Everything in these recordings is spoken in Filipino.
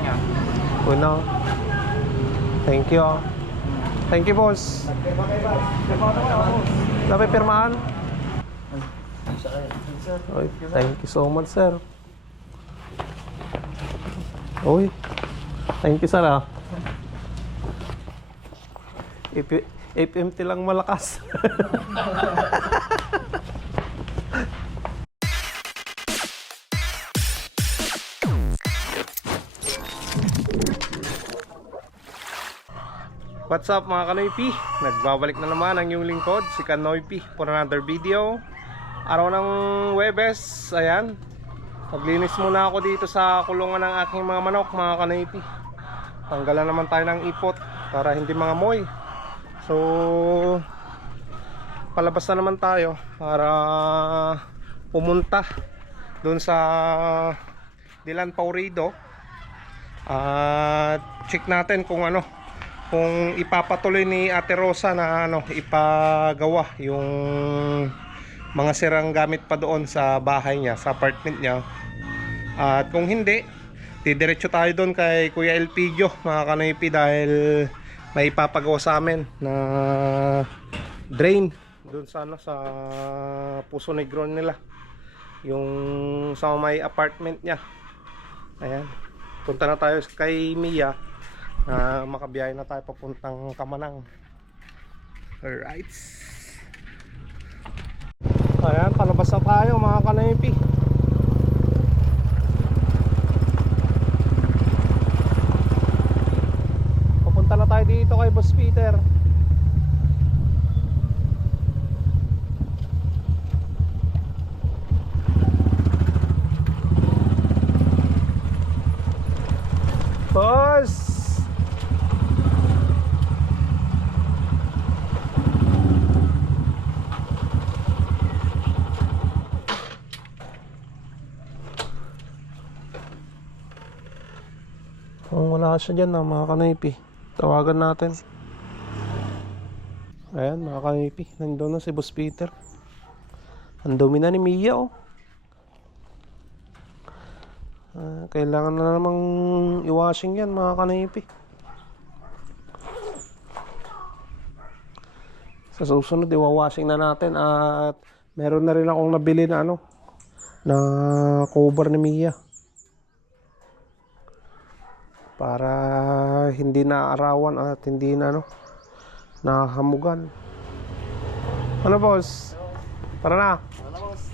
nyo. Uno. Thank you. Thank you, boss. Napipirmahan? Oy, thank you so much, sir. Oy, thank you, sir, ah. If empty lang malakas. What's up mga Kanoypi? Nagbabalik na naman ang iyong lingkod, si Kanoypi, for another video. Araw ng Webes, ayan. Maglinis muna ako dito sa kulungan ng aking mga manok mga Kanoypi. Tanggalan naman tayo ng ipot para hindi mga moy. So, palabas na naman tayo para pumunta doon sa Dilan Paurido. At check natin kung kung ipapatuloy ni Ate Rosa na ipagawa yung mga sirang gamit pa doon sa bahay niya, sa apartment niya. At kung hindi, didiretso tayo doon kay Kuya Elpidio mga Kanoypi, dahil may ipapagawa sa amin na drain doon sa sa Puso Negron nila, yung sa may apartment niya. Ayan, punta na tayo kay Mia. Makabiyahe na tayo papuntang Kamanang. Alright. Ayan, palabas na tayo mga Kanoypi. Papunta na tayo dito kay Boss Peter. Boss! Kung wala siya dyan mga Kanoypi, tawagan natin. Ayan mga Kanoypi, nandun na si Boss Peter. Ang dumi na ni Mia, oh. Kailangan na namang i-washing yan mga Kanoypi. Sa susunod i-washing na natin. At meron na rin akong nabili na na cover ni Mia, para hindi na arawan at hindi na nahamugan. Ano boss? Tara na. Ano boss?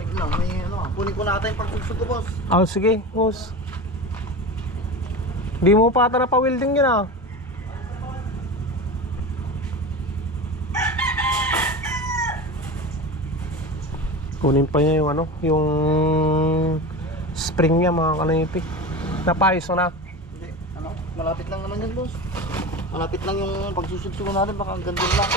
Tignan lang, may kunin ko natin yung pagsugsug ko boss. Sige boss. Di mo pa ata na pa-welding yun ah. Kunin pa niya yung yung spring niya mga Kanoypi. Napayos na. Hindi, malapit lang naman yun boss. Malapit lang yung pagsusugsug natin, baka ang ganda lang.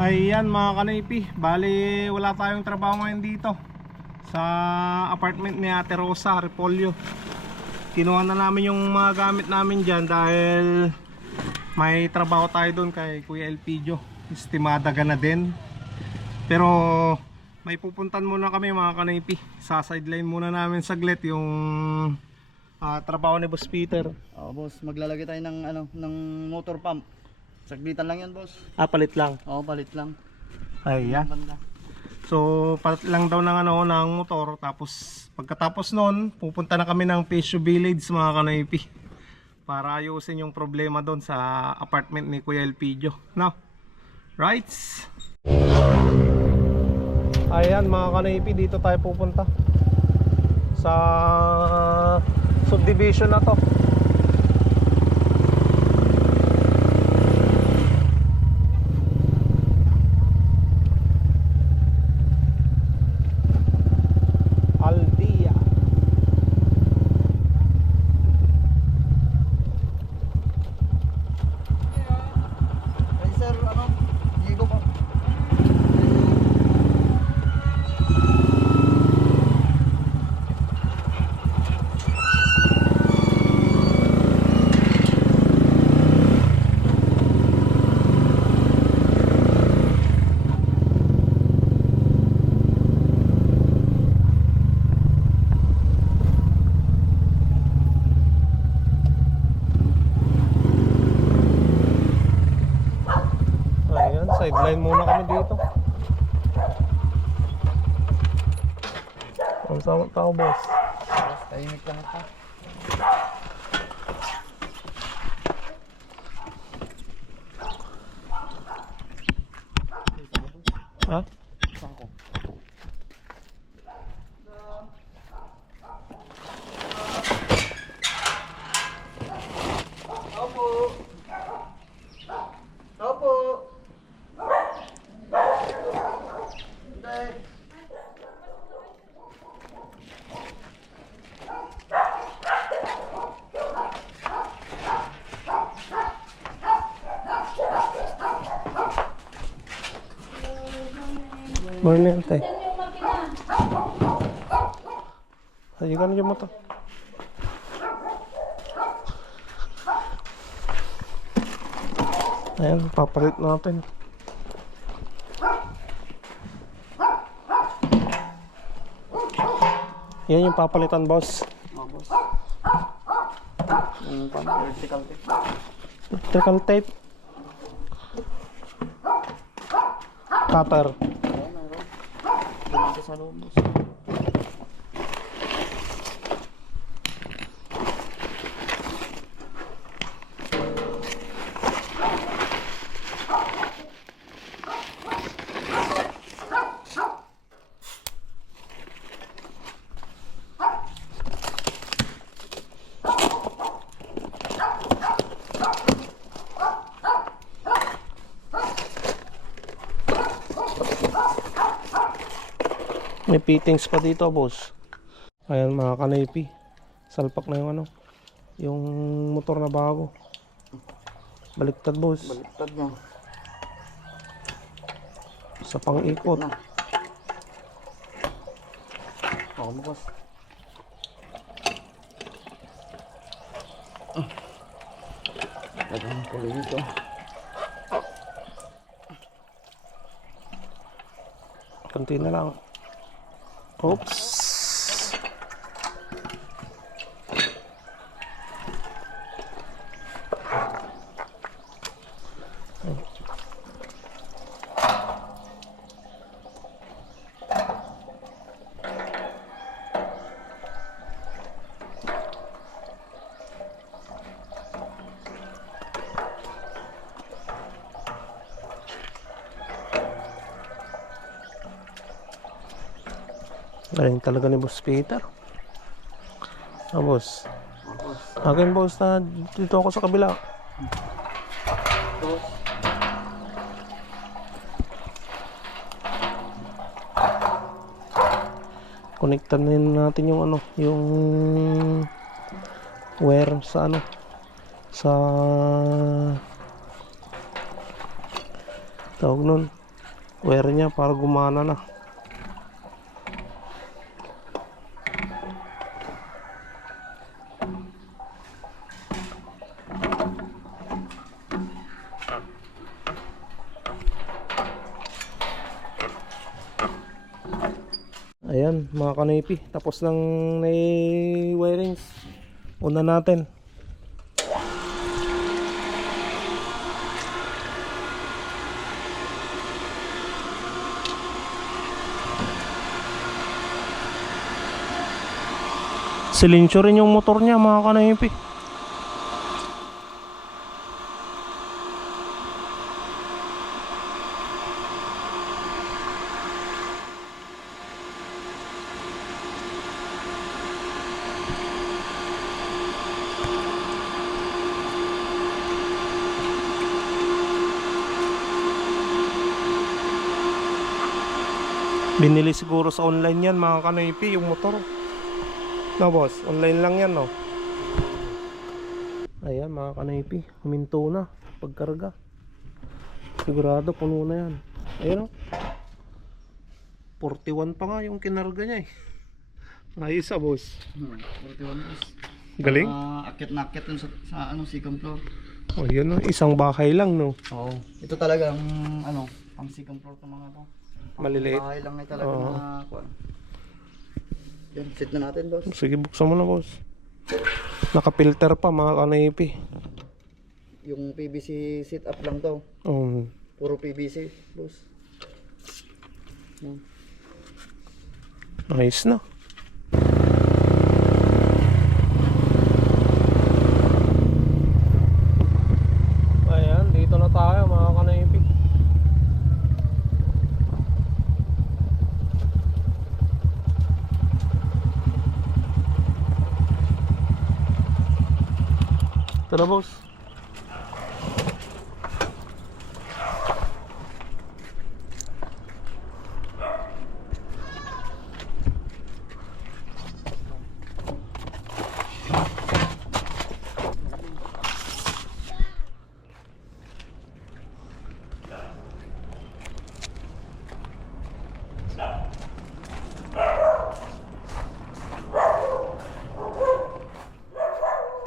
Ayan mga Kanoypi, bali wala tayong trabaho ngayon dito sa apartment ni Ate Rosa Repolyo. Kinuha na namin yung mga gamit namin dyan dahil may trabaho tayo doon kay Kuya Elpidio. Estimada na din. Pero may pupuntan muna kami mga Kanoypi. Sa sideline muna namin saglit yung trabaho ni Boss Peter. Boss, maglalagay tayo ng motor pump. Saglitan lang yan boss. Palit lang. Palit lang. Ayan. So palit lang daw ng motor. Tapos pagkatapos nun, pupunta na kami ng Pesio Village mga Kanoypi, para ayusin yung problema doon sa apartment ni Kuya Elpidio. No? Right? Ayan mga Kanoypi, dito tayo pupunta sa subdivision na to. sideline muna kami dito. Ang sama tao, boss. Tahimik lang ito. Ha? Saan ko? Opo. Opo. Hindi. Morning, tay. Ayo kan yung motor. Ayan, papalit natin. Yan yung papalitan, boss. Oh, boss. Yung vertical tape. Electrical tape. Cutter. Ayan, meron. Dito sa loob, boss. May fittings pa dito, boss. Ayan, mga kanaypi. Salpak na yung ano, yung motor na bago. Baliktad, boss. Baliktad niya. Sa pang-ikot. Na. Oo, boss. Lagyan ng kulay dito. Kunti na lang. Oops. Galing talaga ni Boss Peter. Ah, boss. Akin, boss, na dito ako sa kabila. Boss. Connectan na natin yung ano, yung wire sa ano, sa tawag nun, wire niya para gumana na. Ayan, mga kanipi, tapos ng wirings. Una natin. Silensyo rin yung motor niya, mga kanipi. Binili siguro sa online yan, mga kanipi, yung motor. No, boss, online lang yan, no? Ayan, mga kanipi, huminto na pagkarga. Sigurado puno na yan. Ayan, oh. 41 pa nga yung kinarga niya, eh. Ayos, boss. 41 boss. Galing. Akit na akit yun sa ano, second floor. Oh, yun, oh. Isang bahay lang, no? Oo. Ito talaga ang ano, pang second floor ng mga to. Maliliit. Bahay lang ay talaga na kuwan. Yan, sit na natin, boss. Sige, buksan mo na, boss. Nakapilter pa, mga kanipi. Yung PVC sit up lang to. Puro PVC, boss. Yan. Nice na. Ayan, dito na tayo mga kanaypi. Ito na, boss.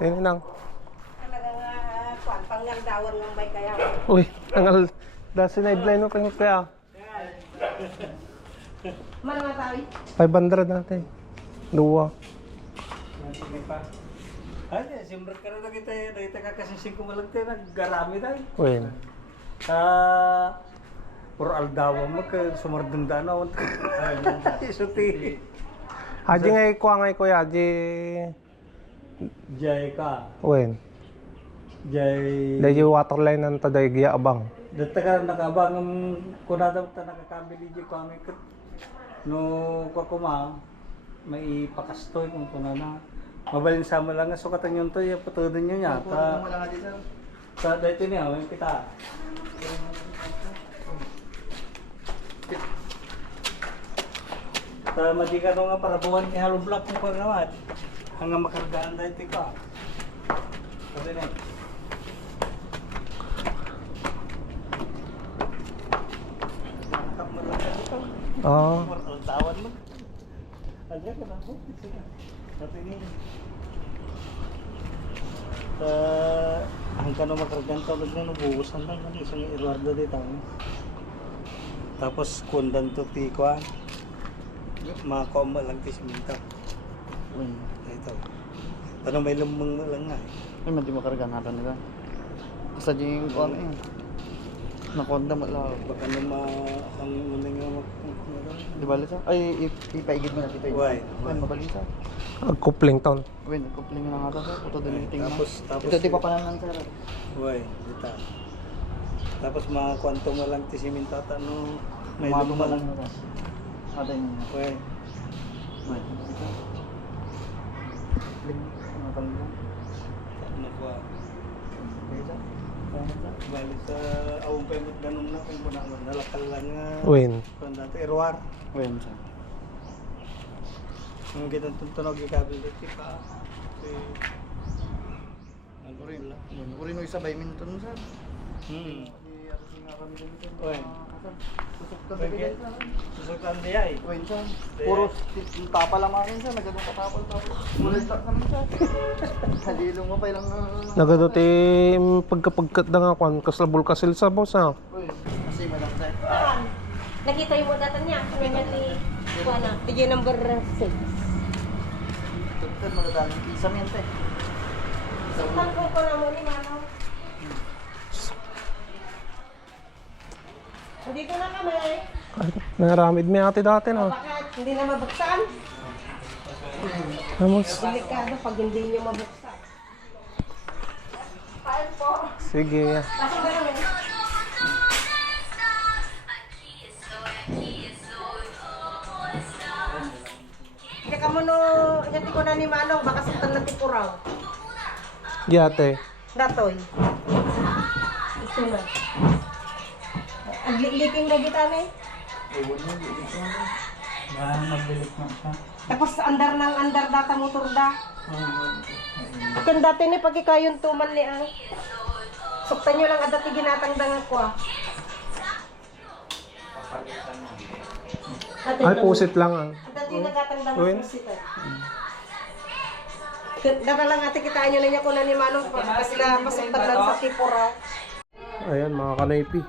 Tininang. Talagang panggandawan ng may kaya. Uy, tangal. Dasi na i-blind mo pa yung kaya. Manang tawi. 500 natin. Dua. Sige pa. Ay, siyempre ka na kita ka kasi 5 malang tayo, naggarami tayo. Uy. Puro aldawa mo ka, sumardong danaw. Isuti. Haji ngay kuha ngay kuya, haji. Jay ka. Uy. Jay. Dahil yung waterline ng taday giya abang. Dito ka nakabang ang kunada ta nakakabili di ko kami kat. No kakuma may pakastoy kung kunana. Mabalin sama lang nga sukatan yun to, patuloy nyo niya. Wala nga dito. Sa dito niya, may kita. Sa madika nga para buwan ni Halo Black mo pa naman. Hanggang makargaan dito ka. Sabi na. Nakap mo lang dito. Ah. Tawan mo. Alya ka na po. Sabi niya. Ang kano makargaan tawag na nubuhusan lang. Isang Eduardo dito. Tapos kundan to tikwa. Mga koma lang tisiminta. Uy. Ito. Parang may lumang lang nga eh. Ay, madi makarga natin nila. Basta yung ano eh. Nakonda mo lang. Baka naman ang unang nga Di ba lisa? Ay, ipaigid mo na dito. Why? Uy, mabalisa. Agkupling taon. Uy, nagkupling na nga ito. Ito din yung tingnan. Tapos Ito di pa pala ng sir. Uy, dito. Tapos mga kwanto mo lang tisiminta no may Umago pa lumang. lang nila. Ate niya. Uy, Uy, ito. Ling, mga talong. ano ba? Kaya Balik sa awang pemot ganun na kung muna nalakal lang nga. Win. Kung dati irwar. Uy, sir. Yung kitang tuntunog ikabil dito pa. Ano rin lang. Yun, uri no isa by minute nun sir. Uy. Susuktan Uy, na bigay sir. Susukan diya eh. Uy, sir. Puro tapa lang akin sir. Nagano'ng katapal-tapal. Mula start naman sir. Halilong mo pa ilang... Nagadote pagkapagkat na nga kwan, kaslabol kasil sa boss ha. Uy, kasi malang sir. Nakita yung mga data niya. Kung nga ni Kuana. Bigyan number 6. Sir, maladaming pisa yan sir. Saan ko na mo ni Mano? Dito na kami. Ay, nangaramid may ate dati na. Bakit? Hindi na mabuksan? Vamos. Delikado pag hindi niyo mabuksan. Kain po. Sige. Pasok na lang eh. Hindi ka mo no, ingati ko na ni Manong, baka saktan na tipuraw. Yate. Datoy. Ito na. Ang liking na kita na eh. Magbilik na siya. Tapos andar ng andar data motor da. Kung dati ni pag ikayon tuman ni ang suktan nyo lang at dati ginatang dangan ko ah. Ay, pusit lang ah. At dati nagatang dangan Uy. ko sita. Data lang ate kitaan nyo na niya kunan ni Manong kasi na pasuktan lang sa tipura. Ayan mga kanaypi.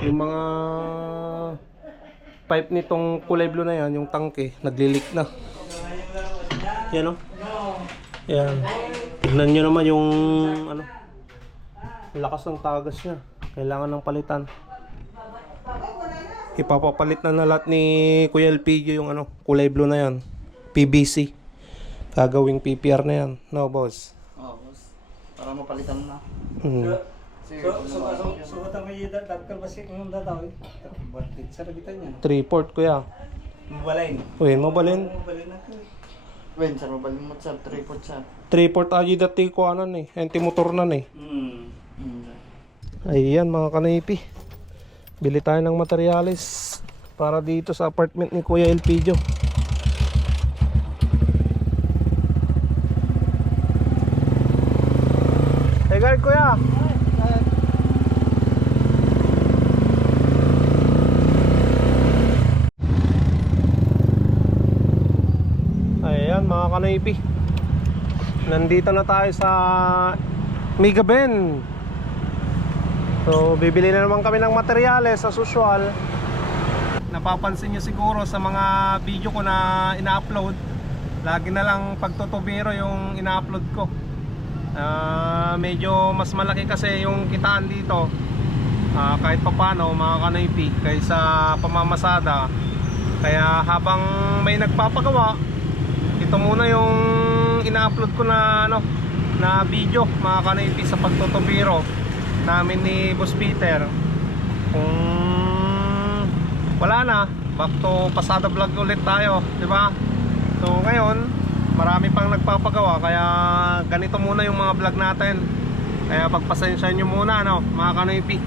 Yung mga pipe nitong kulay blue na yan, yung tangke, naglilik na. Yan o. Yan. Tignan nyo naman yung ano, lakas ng tagas niya. Kailangan ng palitan. Ipapapalit na lahat ni Kuya LPG yung ano, kulay blue na yan. PVC. Gagawing PPR na yan. No, boss? Oo, boss. Para mapalitan na. Hmm. So kami dagkal basi ng dataw. Batit sa kita niya. 3-port, kuya. Mabalain. Uy, mabalin. Mabalain ako. Wen, sir, mabaling mo sir. 3-port sir. 3-port aji dati ko ano eh. Anti-motor na eh. Sir. Ayan mga kanipi. Bili tayo ng materyales para dito sa apartment ni Kuya Elpidio. Hey guard kuya. Ayan mga kanipi. Nandito na tayo sa Mega Ben. So bibili na naman kami ng materyales as usual. Napapansin nyo siguro sa mga video ko na ina-upload, lagi na lang pagtutubero yung ina-upload ko. Medyo mas malaki kasi yung kitaan dito, kahit papano mga kanipi, kaysa pamamasada. Kaya habang may nagpapagawa, ito muna yung ina-upload ko na, na video mga kanipi sa pagtutubero namin ni Boss Peter. Kung wala na, back to pasada vlog ulit tayo, di ba? So ngayon, marami pang nagpapagawa, kaya ganito muna yung mga vlog natin. Kaya pagpasensya nyo muna, mga kanipi.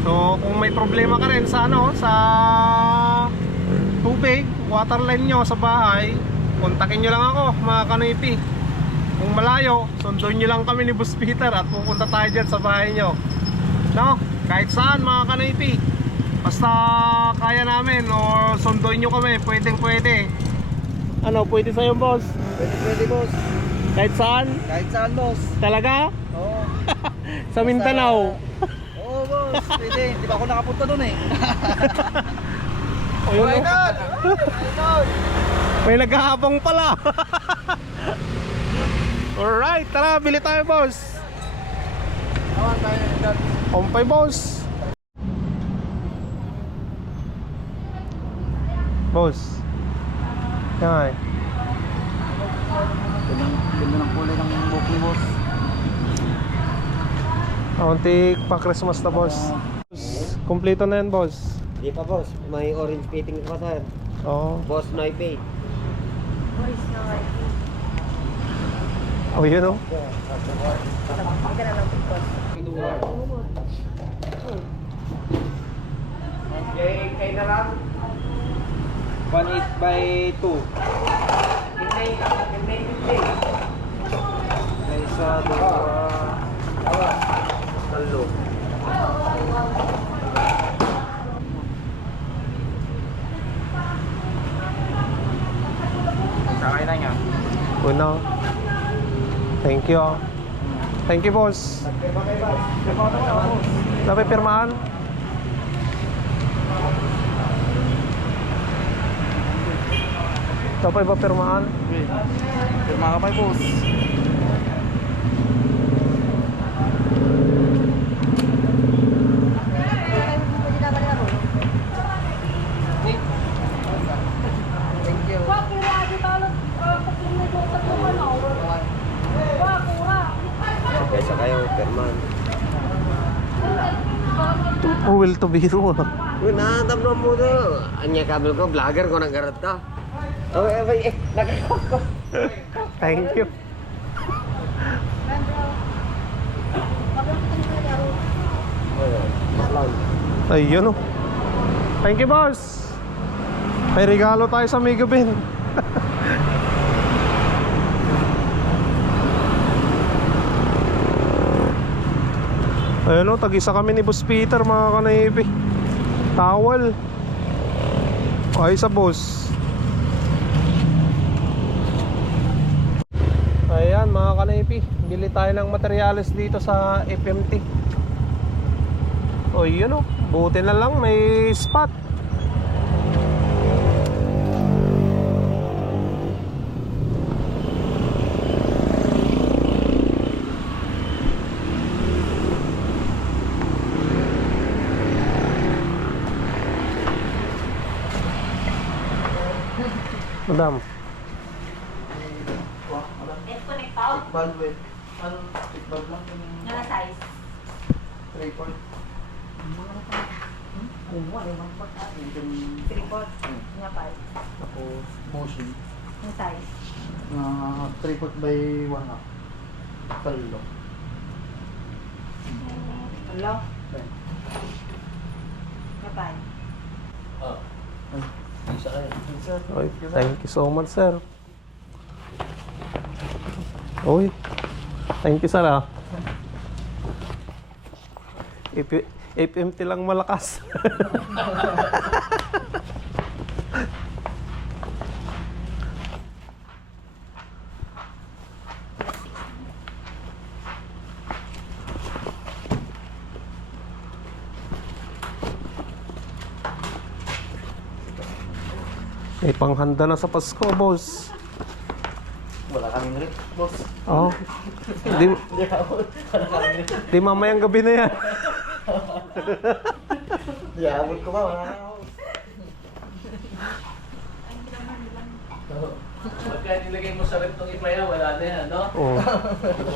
So kung may problema ka rin sa sa tubig, water line nyo sa bahay, kontakin nyo lang ako mga kanipi. Kung malayo, sunduin nyo lang kami ni Boss Peter at pupunta tayo dyan sa bahay nyo. Kahit saan mga kanipi, basta kaya namin o sunduin nyo kami, pwedeng pwede. Pwede sa'yo boss? Pwede boss. Kahit saan? Kahit saan boss. Talaga? Oo. Sa Mindanao? Oo boss, pwede. Di ba ako nakapunta doon eh. O yun, may naghahabang pala. Alright, tara, bili tayo boss. Awan tayo dyan. Kumpay boss. Boss. Yan ay. Ganda ng kulay ng buhok ni boss. Kaunti pa Christmas na boss. Kompleto na yan boss. Hindi pa boss, may orange fitting pa sir. Oo. Boss Noipe. Oh, yun o. Kay na lang. 1/8 by 2. Kaysa dalawa. Talo. Sakay na niya. Una. Thank you. Thank you boss. Dapat pirmahan? Dapat ba pirmahan? Pirma ka pa boss. Thank you. Kaysa kayo, Perman. Will to biro. Uy, natamdam mo to. Anya kabel ko, vlogger ko nang garat ka. Okay, nakakot ko. Thank you. Ayun o. Thank you boss. May regalo tayo sa Mega Ben. Ayun o, tag-isa kami ni Boss Peter mga kanaypi. Towel. Ay sa boss. Ayan mga kanaypi, bili tayo ng materyales dito sa FMT. O yun o, buti na lang may spot. madam? Connect Valve with. Ano? Valve lang yung Nga size. 3-port. Tripod. Nga 5. Tapos motion. Nga size. 3-port by 1 half. Talo. Hello? Nga 5. Isa kayo. Oy, thank you so much, sir. Oy, thank you, sir, ah. If empty lang malakas. May panghanda na sa Pasko, boss. Wala kaming rip, boss. Oh. Di, Hindi ako. Wala kaming rip. di mamayang gabi na yan. Di abot ko ba? Wala na ako. Pagka nilagay mo sa rep tong ipaya, wala na yan, no? Oh.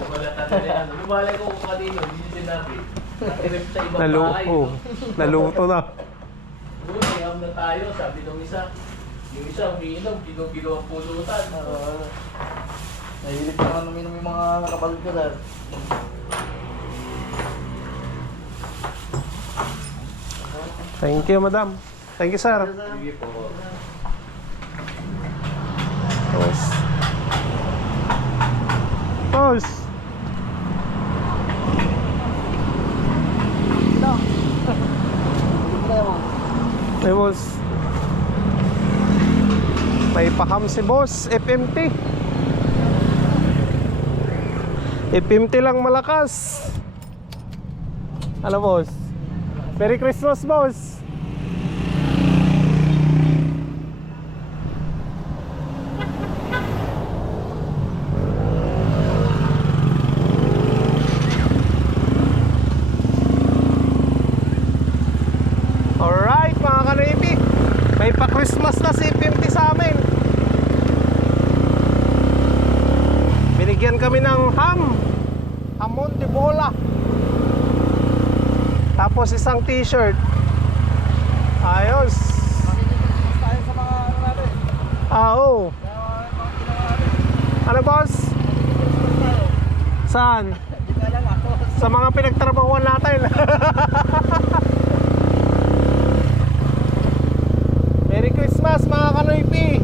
Wala na yan. Lumalay ko kung kanino, hindi sinabi. Nakirep sa ibang bahay, Oh. no? Naluto na. Oo, mayam na tayo, sabi nung isa. Yung isa, umiinom, gino-gino ang pulutan. Nahilig ko naman uminom yung mga kapatid ko dahil. Thank you, madam. Thank you, sir. Sige po. Boss. Boss. Hey, boss. May paham si boss. FMT. FMT lang malakas. Ano, boss? Merry Christmas, boss. Alright, mga ka-navy, may pa-Christmas na si 50 sa amin. Binigyan kami ng hamon de bola, tapos isang t-shirt. Ayos. Tayo sa mga ano natin. Oo. Ano, boss? Saan? Sa mga pinagtrabahuan natin. Merry Christmas, mga kanoypi.